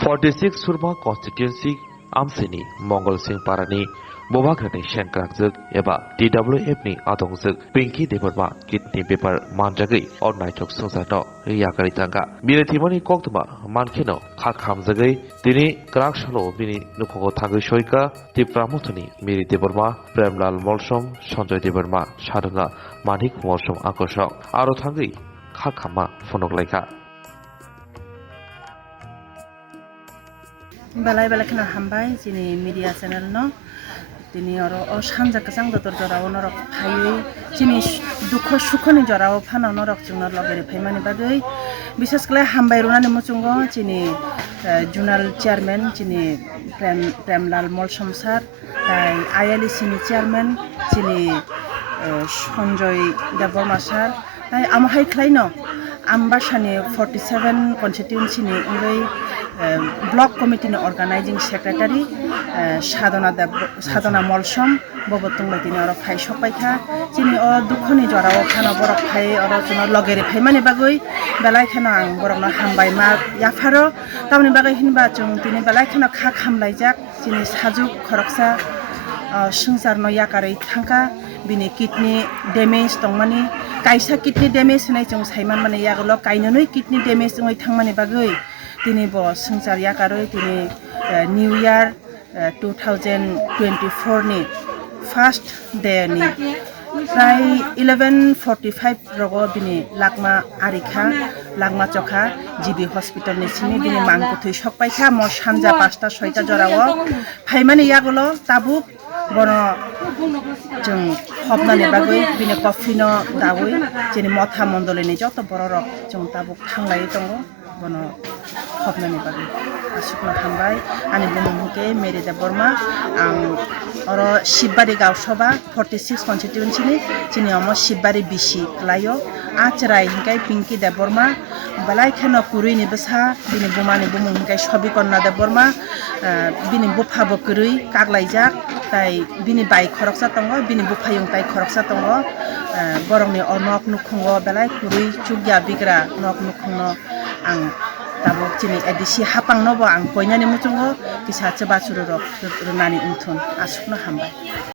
46 सुरमा constituency आमसिनी Mangal Singh पारानि बोबाग्रानि सेंक्राकजों एबा DWF नि आदंजों Pinky Debbarma kidney बेपार मानजागै और नाइटक संसारनो रियाकारि थांगा बिरथिमानि कक्तमा मानखेनो खाखामजगै दिनै क्राकसलो बिनि नुखंगो थागै सयका तिप्रामुथनि मिरि देबरमा प्रेमलाल मलसम सञ्जय देबरमा सादना मानिक मलसम आकर्षक आरो थांगै खाखामा फनकलायखा Balai balai kena hambai sini media channel no tini oro o sanja kasang dotor jorao norok phai sini dukho sukho ni jorao phana norok chungna logeri phaimani bagai বিশেষ করে হামবাই রুনানি মুচুঙ্গ চিনি জুনাল চেয়ারম্যান চিনি প্রেমলাল মলসম স্যার তাই ILC ni chairman চিনি Sanjay Debbarma sir তাই আমহাই খ্লাইনো আমবাসানি 47 constituency ni ওই block কমিটিनि organising secretary সাধনা মলসম ববতংলাই তিনি আর phi সপাইখা চিনি অ দুখনি জরাও খানা বরক ফাই আর জুন লগেরে ফাইমানি বাগৈ বেলাই খানা আং বরকনো হামবাই মা ইয়াফারো তামনি বাগৈ হিনবা जों তিনি বেলাই খানা খা খামলাইজাক চিনি সাজুক খরকসা সংসারनो याकारै थांका बिनि किडनी डैमेज दंमानि काइसा किडनी डैमेज होनाय जों साइमान माने यागल काइनोनै किडनी डैमेज जों थांमानि बागै তিনি ব সংসার याकारै তিনি নিউ ইয়ার 2024 नि फार्स्ट डे नि प्राय 11:45 रगो बिनि लागमा आरिखा लागमा चखा जिबि हस्पिटाल नि सिनि बिनि मांगुथै सकपाइखा म सानजा 5टा 6टा जराव फाइमानि यागल ताबुक बनो जों हबनानि बागै बिनि कफिनो दावै जेनि मथा मण्डलिनि जत बर रक जों ताबुक थांलाय दङ बनो हबनानि बागै आसुकना थांबाय आनि बुमुके मेरि देबबर्मा आं अर शिबबारि गावसभा 46 कन्स्टिट्युएन्सि नि चिनि अम शिबबारि बिसि क्लायो आचराय हिंकाय पिंकी देबबर्मा बलाय खेनो कुरुइनि बसा बिनि बुमानि बुमुं हिंकाय सबि कन्ना देबबर्मा बिनि बुफाबो कुरुइ कागलायजाक ताई बिनि बाइ खरकसा दङ बिनि बुफायं ताई खरकसा दङ बरंनि अनक नुखंगो बलाय कुरुइ चुगिया बिग्रा नक नुखंनो आं ताबुक चिनि एदिसि हापांनोबो आं बयनानि मुचुंगो किसा चबा चुरुरक रुनानि उनथुन आसुकनो हामबाय।